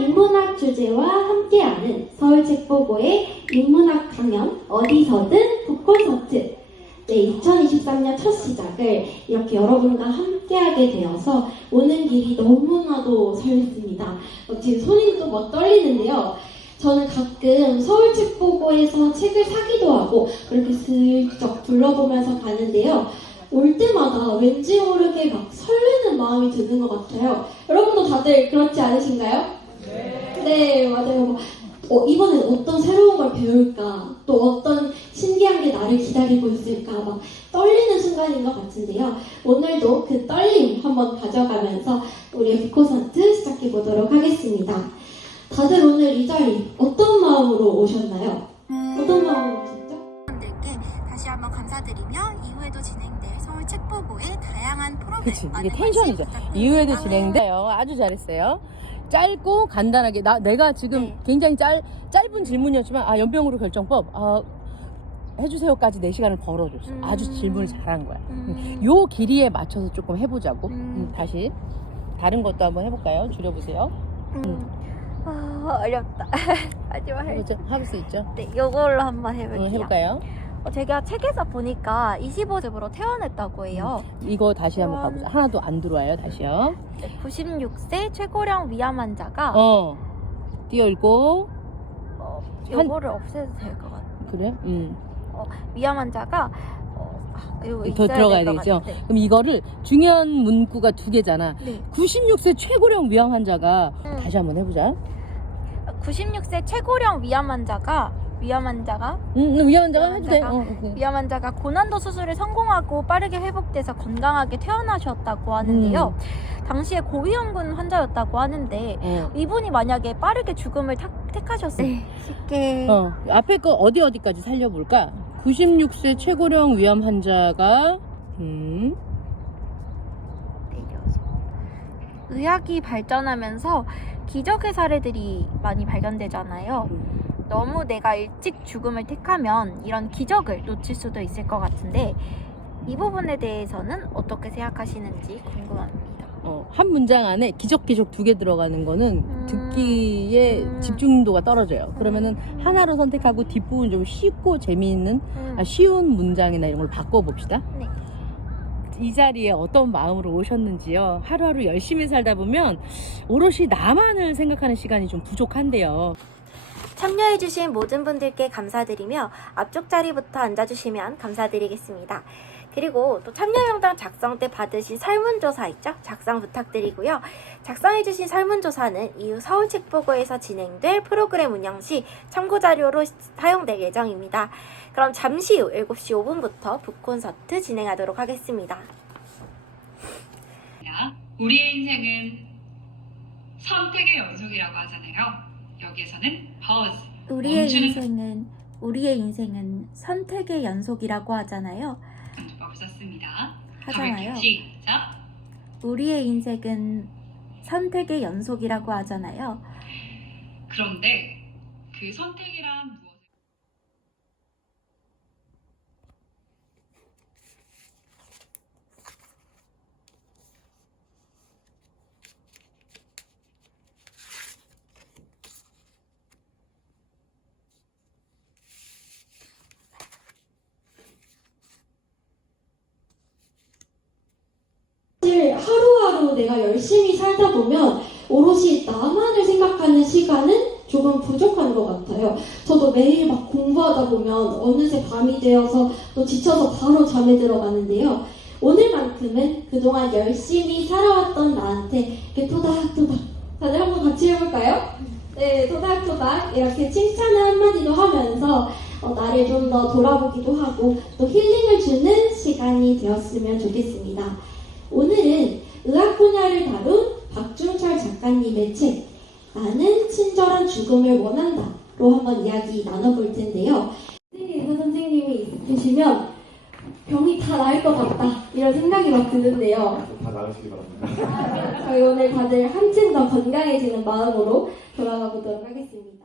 인문학 주제와 함께하는 서울책보고의 인문학 강연 어디서든 북콘서트 네, 2023년 첫 시작을 이렇게 여러분과 함께하게 되어서 오는 길이 너무나도 설렜습니다. 어, 지금 손이 또 막 떨리는데요. 저는 가끔 서울책보고에서 책을 사기도 하고 그렇게 슬쩍 둘러보면서 가는데요. 올 때마다 왠지 모르게 막 설레는 마음이 드는 것 같아요. 여러분도 다들 그렇지 않으신가요? 네, 맞아요. 뭐, 어, 이번엔 어떤 새로운 걸 배울까? 또 어떤 신기한 게 나를 기다리고 있을까? 막 떨리는 순간인 것 같은데요. 오늘도 그 떨림 한번 가져가면서 우리의 북콘서트 시작해 보도록 하겠습니다. 다들 오늘 이 자리 어떤 마음으로 오셨나요? 어떤 마음으로 오셨죠? 분들께 다시 한번 감사드리며 이후에도 진행될 서울 책보고의 다양한 프로그램 그치 이게 텐션이죠 이후에도. 진행돼요 아주 잘했어요 짧고 간단하게 나 내가 지금 네. 굉장히 짧 짧은 질문이었지만 아 연병으로 결정법 아 해주세요까지 내 시간을 벌어줬어 음. 아주 질문을 잘한 거야 음. 요 길이에 맞춰서 조금 해보자고 음. 음, 다시 다른 것도 한번 해볼까요 줄여보세요 음. 아, 어렵다. 하지만 할 해보자 해볼 수 있죠 네, 요걸로 한번 해볼게요. 응, 해볼까요 어, 제가 책에서 보니까 25습으로 태어났다고 해요. 이거 다시 한번 가보자 하나도 안 들어와요 다시요 96세 최고령 위암 환자가 어 띄어읽고 어, 한- 요거를 없애도 될 것 같아요. 그래 음. 위암 환자가 어, 아, 이거 더 있어야 들어가야 될것 되겠죠? 같은데. 그럼 이거를 중요한 문구가 두 개잖아. 네. 96세 최고령 위암 환자가 음. 다시 한번 해보자. 96세 최고령 위암 환자가 위암 환자가 응, 환자가 위암 해도 돼. 환자가? 어, 어. 위암 환자가 고난도 수술을 성공하고 빠르게 회복돼서 건강하게 태어나셨다고 하는데요. 음. 당시에 고위험군 환자였다고 하는데 어. 이분이 만약에 빠르게 죽음을 탁- 택하셨어요. 쉽게 어, 앞에 거 어디 어디까지 살려볼까? 96세 최고령 위암 환자가 음, 내려서 의학이 발전하면서 기적의 사례들이 많이 발견되잖아요. 너무 내가 일찍 죽음을 택하면 이런 기적을 놓칠 수도 있을 것 같은데 이 부분에 대해서는 어떻게 생각하시는지 궁금합니다. 어, 한 문장 안에 기적기적 두 개 들어가는 거는 음. 듣기에 음. 집중도가 떨어져요. 그러면은 하나로 선택하고 뒷부분 좀 쉽고 재미있는 음. 아, 쉬운 문장이나 이런 걸 바꿔봅시다. 네. 이 자리에 어떤 마음으로 오셨는지요. 하루하루 열심히 살다 보면 오롯이 나만을 생각하는 시간이 좀 부족한데요. 참여해주신 모든 분들께 감사드리며 앞쪽 자리부터 앉아주시면 감사드리겠습니다. 그리고 또 참여 명단 작성 때 받으신 설문조사 있죠? 작성 부탁드리고요. 작성해주신 설문조사는 이후 서울책보고에서 진행될 프로그램 운영 시 참고자료로 사용될 예정입니다. 그럼 잠시 후 7시 5분부터 북콘서트 진행하도록 하겠습니다. 우리의 인생은 선택의 연속이라고 하잖아요. 여기에서는 pause, 우리의 인생은 우리의 인생은 선택의 연속이라고 하잖아요. 썼습니다. 하잖아요. 시작. 우리의 인생은 선택의 연속이라고 하잖아요. 그런데 그 선택이란 무엇을 사실 하루하루 내가 열심히 살다 보면 오롯이 나만을 생각하는 시간은 조금 부족한 것 같아요. 저도 매일 막 공부하다 보면 어느새 밤이 되어서 또 지쳐서 바로 잠에 들어가는데요. 오늘만큼은 그동안 열심히 살아왔던 나한테 이렇게 토닥토닥 다들 한번 같이 해볼까요? 네, 토닥토닥 이렇게 칭찬을 한마디도 하면서 어, 나를 좀 더 돌아보기도 하고 또 힐링을 주는 시간이 되었으면 좋겠습니다. 오늘은 의학 분야를 다룬 박준철 작가님의 책 나는 친절한 죽음을 원한다 로 한번 이야기 나눠볼 텐데요. 의사 선생님이 있으시면 병이 다 나을 것 같다 이런 생각이 막 드는데요. 다 나으시기 바랍니다. 저희 오늘 다들 한층 더 건강해지는 마음으로 돌아가 보도록 하겠습니다.